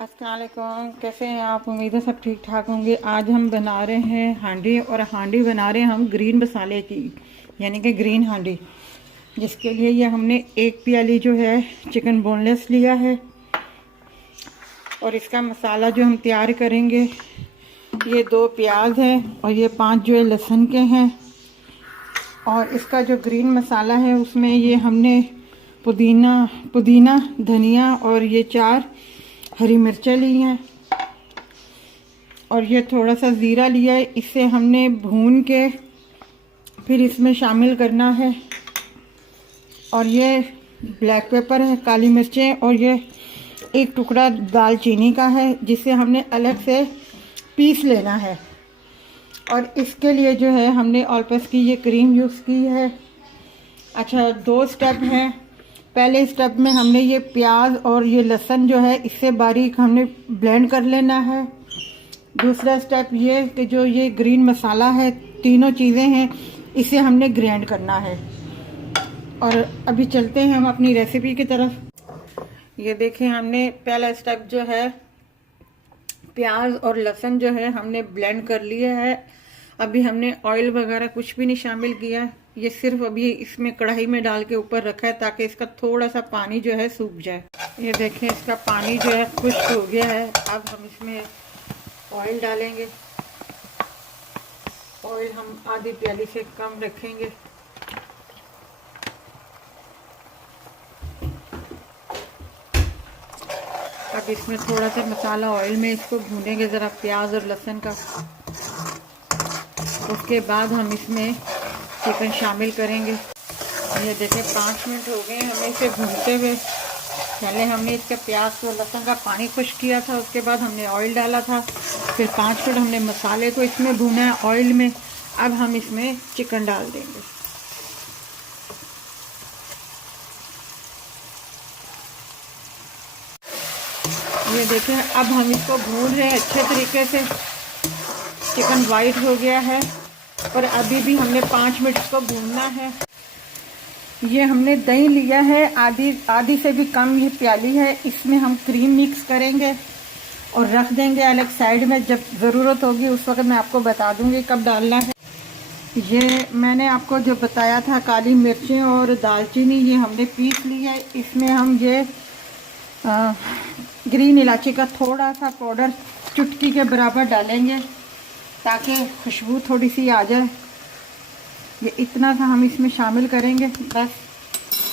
अस्सलाम वालेकुम, कैसे हैं आप? उम्मीद है सब ठीक ठाक होंगे। आज हम बना रहे हैं हांडी, और हांडी बना रहे हैं हम ग्रीन मसाले की, यानी कि ग्रीन हांडी। जिसके लिए ये हमने एक प्याली जो है चिकन बोनलेस लिया है, और इसका मसाला जो हम तैयार करेंगे ये 2 प्याज है और ये 5 जो है लहसुन के हैं। और इसका जो ग्रीन मसाला है उसमें ये हमने पुदीना धनिया और ये 4 हरी मिर्चें ली हैं, और ये थोड़ा सा ज़ीरा लिया है। इसे हमने भून के फिर इसमें शामिल करना है। और ये ब्लैक पेपर है, काली मिर्चें, और ये एक टुकड़ा दालचीनी का है जिसे हमने अलग से पीस लेना है। और इसके लिए जो है हमने ऑलपस की ये क्रीम यूज़ की है। अच्छा, 2 स्टेप हैं। पहले स्टेप में हमने ये प्याज और ये लहसुन जो है इससे बारीक हमने ब्लेंड कर लेना है। दूसरा स्टेप ये कि जो ये ग्रीन मसाला है, तीनों चीज़ें हैं, इसे हमने ग्राइंड करना है। और अभी चलते हैं हम अपनी रेसिपी की तरफ। ये देखें, हमने पहला स्टेप जो है प्याज और लहसुन जो है हमने ब्लेंड कर लिया है। अभी हमने ऑयल वगैरह कुछ भी नहीं शामिल किया, ये सिर्फ अभी इसमें कढ़ाई में डाल के ऊपर रखा है ताकि इसका थोड़ा सा पानी जो है सूख जाए। ये देखें, इसका पानी जो है खुश्क हो गया है। अब हम इसमें ऑयल डालेंगे। ऑयल हम आधी प्याली से कम रखेंगे। अब इसमें थोड़ा सा मसाला ऑयल में इसको भूनेंगे ज़रा, प्याज और लहसुन का। उसके बाद हम इसमें चिकन शामिल करेंगे। ये देखें, 5 मिनट हो गए हमें इसे भूनते हुए। पहले हमने इसका प्याज और लहसुन का पानी खुश्क किया था, उसके बाद हमने ऑयल डाला था, फिर 5 मिनट हमने मसाले को इसमें भूना है ऑयल में। अब हम इसमें चिकन डाल देंगे। ये देखें, अब हम इसको भून रहे हैं अच्छे तरीके से। चिकन वाइट हो गया है, और अभी भी हमने 5 मिनट इसको भूनना है। ये हमने दही लिया है, आधी से भी कम ये प्याली है। इसमें हम क्रीम मिक्स करेंगे और रख देंगे अलग साइड में। जब ज़रूरत होगी उस वक्त मैं आपको बता दूंगी कब डालना है। ये मैंने आपको जो बताया था, काली मिर्चें और दालचीनी, ये हमने पीस लिया है। इसमें हम ये ग्रीन इलायची का थोड़ा सा पाउडर चुटकी के बराबर डालेंगे ताकि खुशबू थोड़ी सी आ जाए। ये इतना सा हम इसमें शामिल करेंगे बस।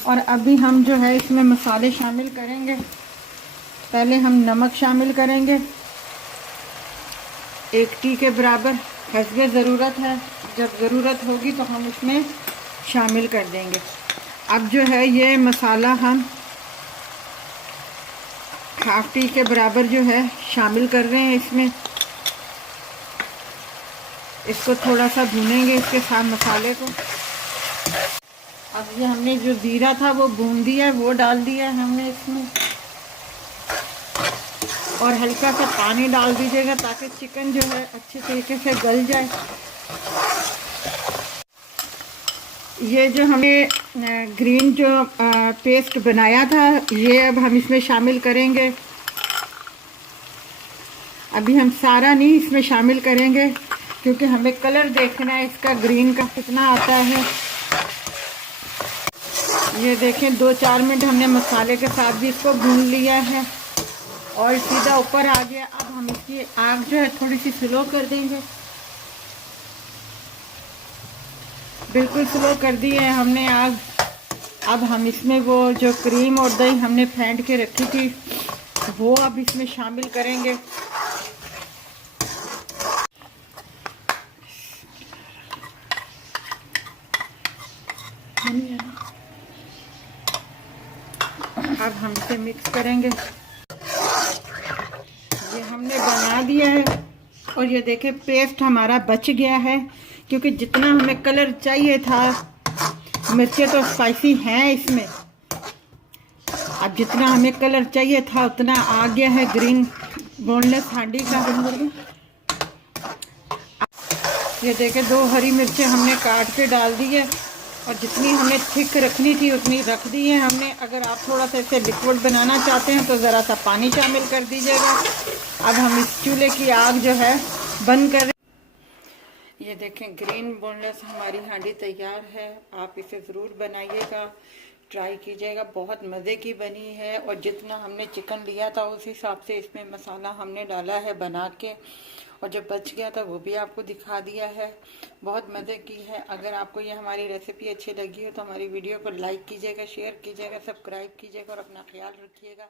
और अभी हम जो है इसमें मसाले शामिल करेंगे। पहले हम नमक शामिल करेंगे 1 टी के बराबर, हस्बे ज़रूरत है। जब ज़रूरत होगी तो हम उसमें शामिल कर देंगे। अब जो है ये मसाला हम 1/2 टी के बराबर जो है शामिल कर रहे हैं इसमें। इसको थोड़ा सा भूनेंगे इसके साथ मसाले को। अब ये हमने जो ज़ीरा था वो भून दिया है, वो डाल दिया है हमने इसमें। और हल्का सा पानी डाल दीजिएगा ताकि चिकन जो है अच्छे तरीके से गल जाए। ये जो हमने ग्रीन जो पेस्ट बनाया था, ये अब हम इसमें शामिल करेंगे। अभी हम सारा नहीं इसमें शामिल करेंगे क्योंकि हमें कलर देखना है इसका ग्रीन का कितना आता है। ये देखें, 2-4 मिनट हमने मसाले के साथ भी इसको भून लिया है और सीधा ऊपर आ गया। अब हम इसकी आग जो है थोड़ी सी स्लो कर देंगे। बिल्कुल स्लो कर दी है हमने आग। अब हम इसमें वो जो क्रीम और दही हमने फेंट के रखी थी वो अब इसमें शामिल करेंगे। अब हम इसे मिक्स करेंगे। ये हमने बना दिया है, और ये देखें पेस्ट हमारा बच गया है क्योंकि जितना हमें कलर चाहिए था, मिर्चें तो स्पाइसी हैं इसमें, अब जितना हमें कलर चाहिए था उतना आ गया है ग्रीन बोनलेस हांडी का। ये देखें, 2 हरी मिर्चें हमने काट के डाल दी है। और जितनी हमें थिक रखनी थी उतनी रख दी है हमने। अगर आप थोड़ा सा इसे लिक्विड बनाना चाहते हैं तो ज़रा सा पानी शामिल कर दीजिएगा। अब हम इस चूल्हे की आग जो है बंद कर। ये देखें ग्रीन बोनलेस हमारी हांडी तैयार है। आप इसे ज़रूर बनाइएगा, ट्राई कीजिएगा, बहुत मज़े की बनी है। और जितना हमने चिकन लिया था उस हिसाब से इसमें मसाला हमने डाला है बना के, और जो बच गया था वो भी आपको दिखा दिया है। बहुत मज़े की है। अगर आपको ये हमारी रेसिपी अच्छी लगी हो तो हमारी वीडियो को लाइक कीजिएगा, शेयर कीजिएगा, सब्सक्राइब कीजिएगा और अपना ख्याल रखिएगा।